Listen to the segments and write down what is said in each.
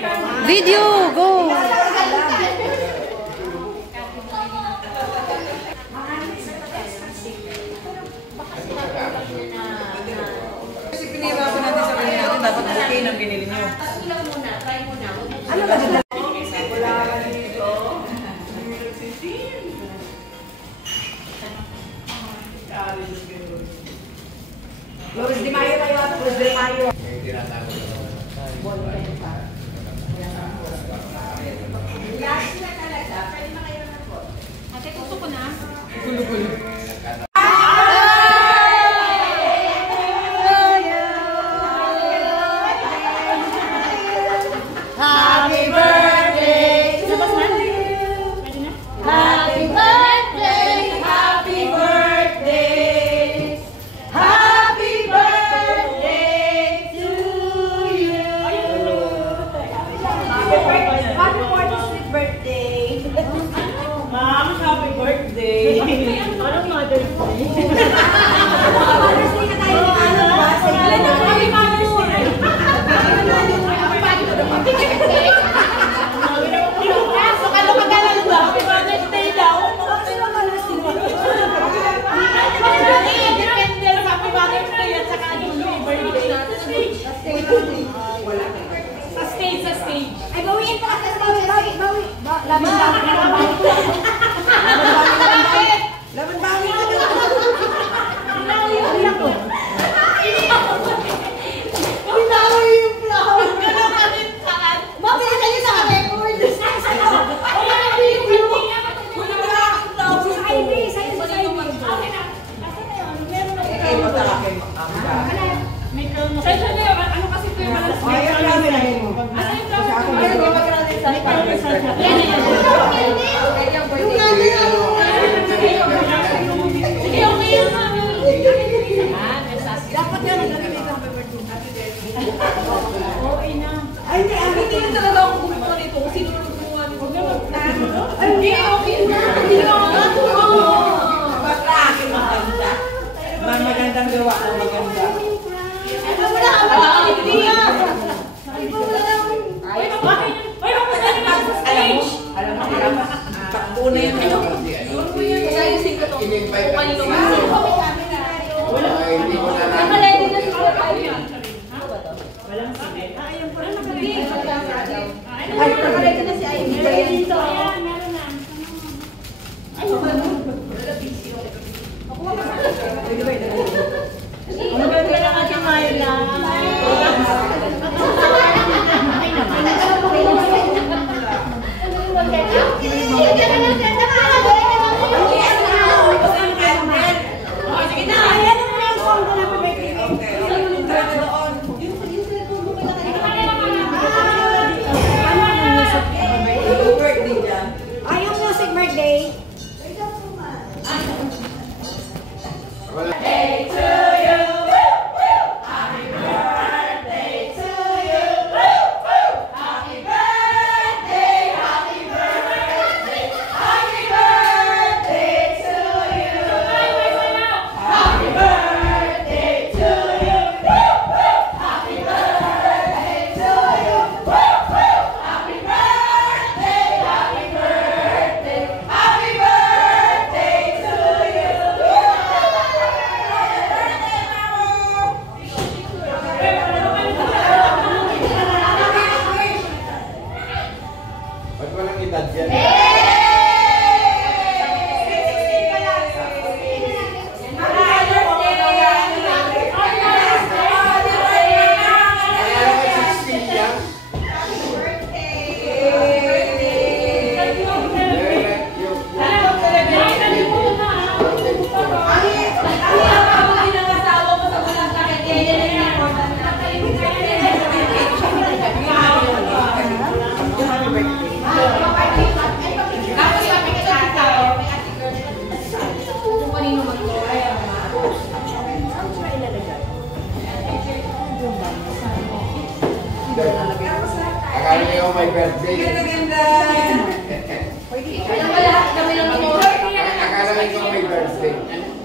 Video, go! Kasi pinirapan natin sa kanila natin, dapat okay nang binili nyo. Ano ba dito? Flores de Mayo tayo at Flores de Mayo. Last na talaga, pwede na kayo na po. Ate, gusto ko na. Gulo-gulo. Happy birthday to you. Happy birthday, happy birthday. Happy birthday to you. Happy 46th birthday. Ma'am, happy birthday. Parang Mother's Day. Mother's Day na tayo ni Ano ba? Happy Mother's Day. So, kalo magalan ba? Happy Mother's Day daw. Happy Mother's Day. Independence, Happy Mother's Day at saka yung birthday. Sa stage, sa stage. Ay, bawiin pa ka sa stage. Bawi. Laban-bawi ka naman. Laban-bawi ka naman. Binawi ako. Binawi yung flower. Gano'n ka rin saan? Mabili kayo sa record. Sa'yo. Wala na yung birthday. Wala na akong flower. Sa Ivy. Sa'yo sa Ivy. Okay na. Asa na yun? Meron na yung flower. May crown mo. Sa'yo na yun. Ano kasi ito yung malas? Ay, ang dami na yun. Asa yung flower? Ay, yung mag-graduate sa flower. Yan na yan. Sige, okay yun namin. Dapat yan, naglagay ng happy birthday. Okay na. Ay, hindi yun talaga ako gumawa nito. Kung sino nung gumawa nito. Ay, hindi, okay na. Hindi na ako natuwa. Basta akin maganda. Magandang gawa na maganda. Ano mo na? Hindi yan. Ay, wala na. Ay, bakit? Ay, ako na rin ako sa stage. Alam mo, takbo na yun. Kaya yung singko to. Kung kanino man. Hindi ko na lang. Nakalagay na siguro tayo yan. Walang sige. Ay, nakalagay na si Ivy. Dito. Ayan, meron na. Ay, Ang ganda lang ang kimayo lang. Ayaw music birthday. Ba't walang edad yan? Akala niyo may birthday. Ganda-ganda. Akala niyo may birthday.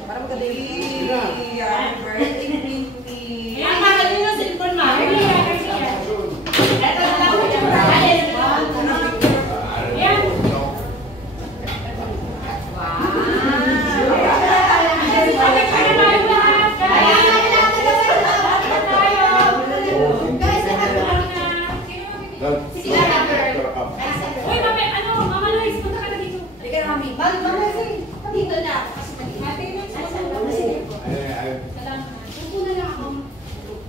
Parang maganda. Happy birthday, Pinky. Akala niyo na cellphone, ma. Ito na lang. Sige na, girl. Uy, mami, ano? Mama Lois, punta ka na dito. Halika na, mami. Bakit ba kasi? Dito na ako kasi mali. Ate, yun. Sige. Salamat. Upo na lang ako.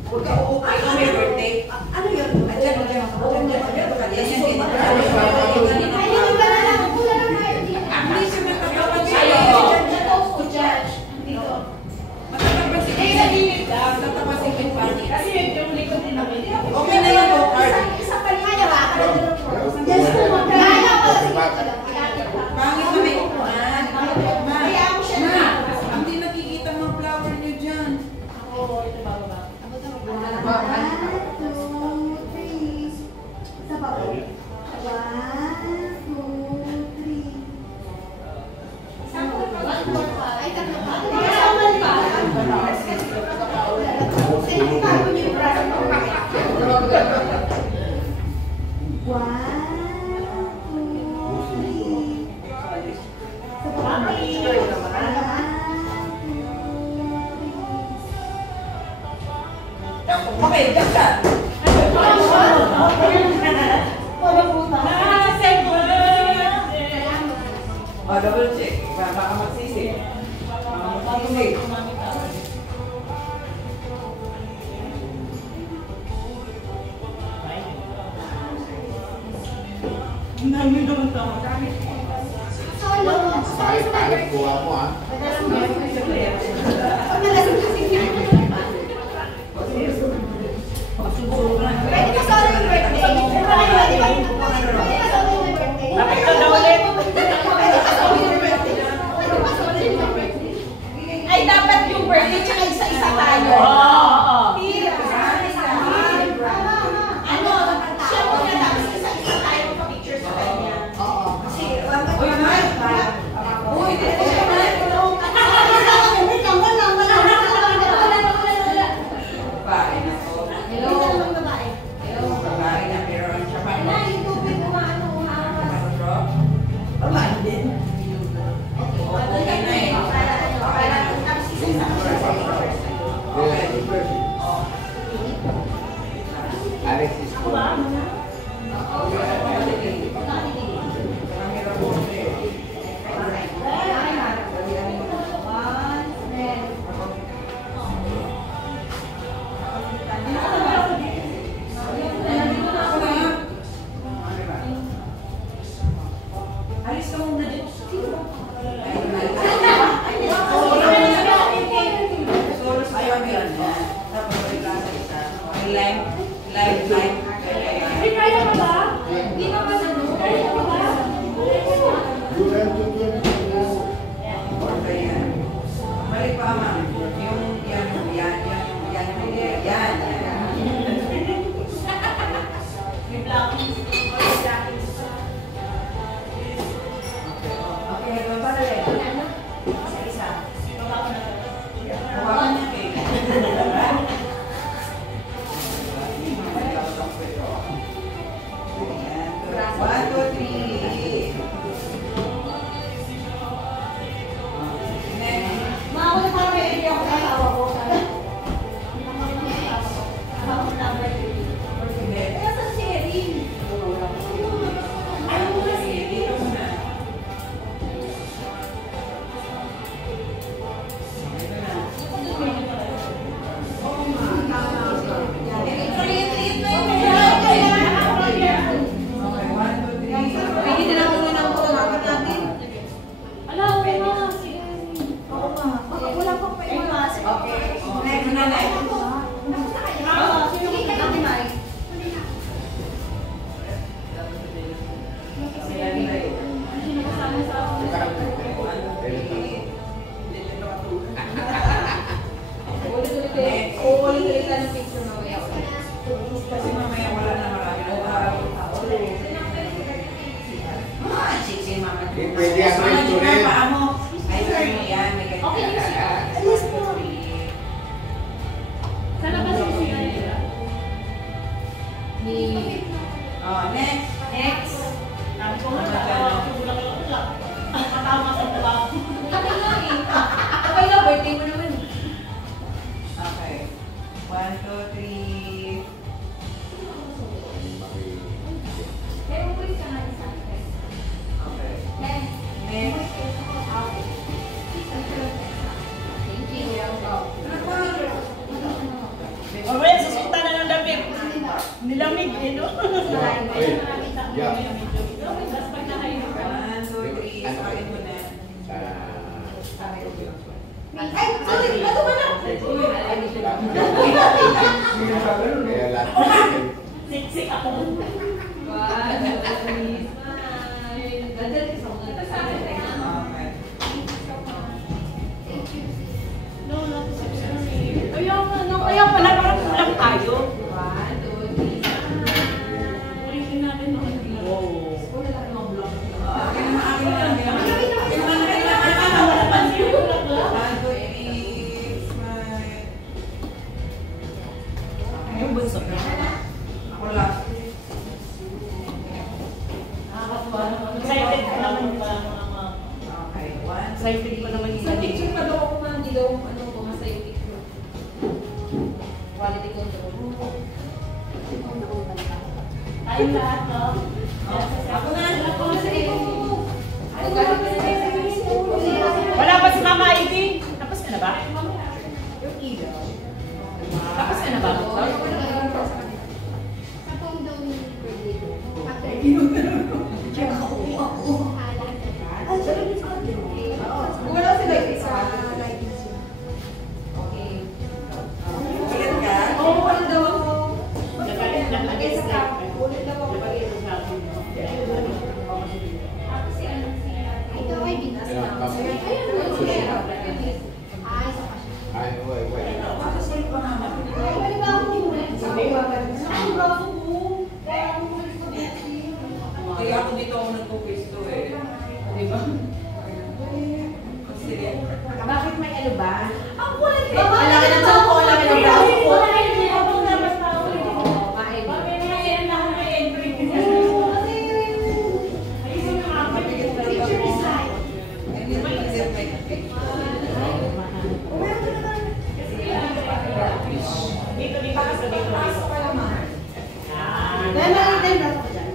Huwag ka uupo ka may birthday. Ano yun? Andyan. Ayun ka na lang. Upo na lang tayo dito. Hindi siya nagkakaroon siya. Nag-toast ko dyan. Dito. Matatapas si Kate. Matatapas si Kate Pani. Kasi yung likod din namin. Okay na yung go-kart. Isang palingayaw ha. Just po magkaya ko. Pangit na may upuan. Kaya ako siya na. Hindi nakikita mga flower niyo dyan. Oo, ito bababa. Ay, tatlo pa. Kasama pa. Sige, bago niyo yung braso mo. Okay, dyan ka. Oh, double check. Baka magsisi. Magsisi. Ang dami naman tao. Solo. Palit kuha mo ah. Pwede ka solo yung birthday. Pwede ka solo yung birthday. Lapit ka na ulit. Pwede ka solo yung birthday. Pwede ka solo yung birthday. Ay, dapat yung birthday tsaka isa-isa tayo. Oo. Tira. Ano? Siya po na tapos isa-isa tayo pa-picture sa kanya. Oo. Kasi, Uy, Mike. Uy, dito siya, Mike. Babae na to. Babae na pero ang siya pa. Drop. Babae din. Okay na eh. Alex is cool. Alis ka muna dyan. Solo sa ayaw mo yan. Tapos balik ka sa isa. Live. Ay, kaya ka ba? Hindi ka ba nanonood? Kaya ka ba? Okay yan. Balik pa, ma'am. Yung yan. May blocking. Okay, baba na rin. Isa. Baba ko na to. Hawakan niya kayo. Ayan. 1, 2, 3. Next. Mauna pa rin hindi ako kasawa ko. Hindi. Kaya sa sharing. Ayaw mo kasi. Dito muna. Ito na. Okay, 1, 2, 3. Pwede na lang muna ng tumakan natin. Ala, okay na. Sige. Oo nga. Wala pang pwede mask. Okay. Next na next. Napunta kayo? Oo, sino Sige kayo, Ate Mai. Sino kasama sa Uulit-ulit lang ng picture na wala. Kasi mamaya wala na marami na tao. Siksi mama. Pwede ang restaurant. Paa mo. Ay, sorry mo yan. May ganyan. Okay, yung siya. Alis po. Sa labas yung sila nila. Oh, next. Next. Sabi ko nga, kulang-kulang. Matama sa trabaho. Okay lang eh. Okay lang, birthday mo naman. Okay. 1, 2, 3. Yeah. 1, 2, 3, sakin mo na. Ay, sorry, ano ba na? Kaya lahat. Siksik ako. Okay. Kaya pala lang tayo. Ulitin natin mga yung bunso na. Ako last. Excited ko naman ba mga Okay, 1, excited ko naman Sa picture pa daw ako mga hindi daw ano ko nga sa yung picture. Quality control. tayong lahat, no? Ako na. Wala pa si Mama Ivy? Tapos ka na ba? Yung ilaw. Tapos ka na ba? Kapag daw yung birthday ko. Wala sila isa. Okay. Ulit ka? Oo, wala daw ako. Nakalagay sa slide. Ulit daw ako. Ikaw ay binas na. Ayun, ay, sa kasi. Ay, wait. Pwede ba ako tingnan? Ang braso ko. Kaya ako dito ako nagpupisto eh. Diba? Kasi, Bakit may ano ba? Ang kulit eh! Ang laki ng tiyan ko, ang laki ng braso ko. Picture is life. hindi mo mag-get my picture. Dito ka sa dito. Dahil malitin braso ko dyan.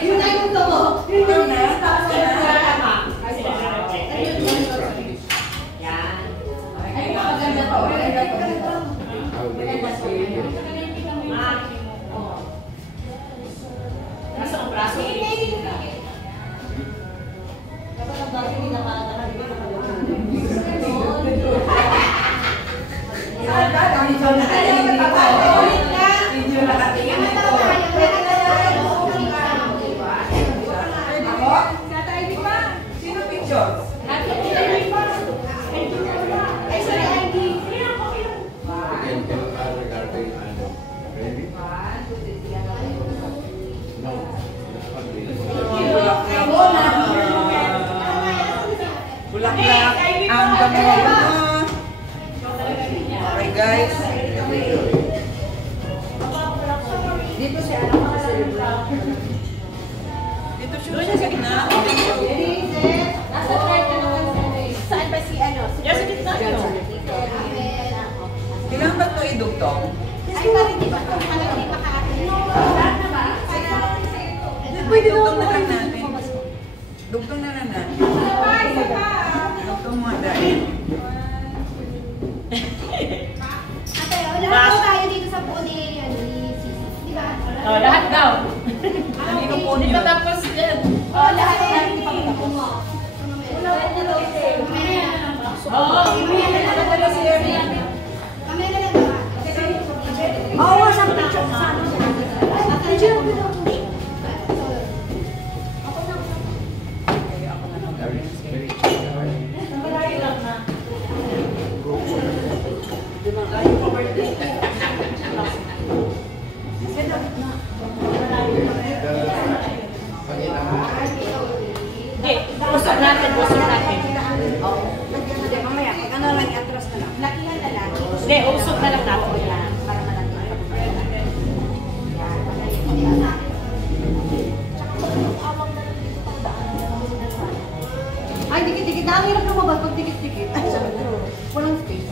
Yun na yung tumo. Ikaw na? Ay, maganda to. Maganda to. Nasa ang braso. Kapag ang braso hindi nakakalagay na Video nakatingin ito. Ako? Sino picture? Ay, sorry, Ivy. Again, regarding ano, ready? No. Bulaklak ang gamot mo. Okay guys. Dito si ano Dito siya sa gitna. Nasa try ka naman saan ba si ano? Diyan sa gitna nyo. Kailangan ba ito idugtong? Ay, bakit di ba? Kung alam di makaate. Lahat na ba? Pwede dugtong na lang natin. Dugtong na lang natin. Dugtong mo dahil. Ate, lahat daw tayo dito sa buo ni Sisi. Di ba? Oh, lahat daw. Kanino po Hindi niyo? pa tapos yan. Oh, lahat tayo dito. Wala na daw ito. Oo. Kami na lang ba? Oo, sa picture sa ano. Picture ko daw po siya. Malaki lang na. Pagkita mo. Hindi, usap natin, usap natin. Hindi, mamaya. Pag ano lang, atras na lang. Lakihan na lang. Hindi, usap na lang natin. Yan, para malaki. Ay, dikit-dikit. Ang hirap lumabas pag dikit-dikit. Ay, sabi ko, walang space.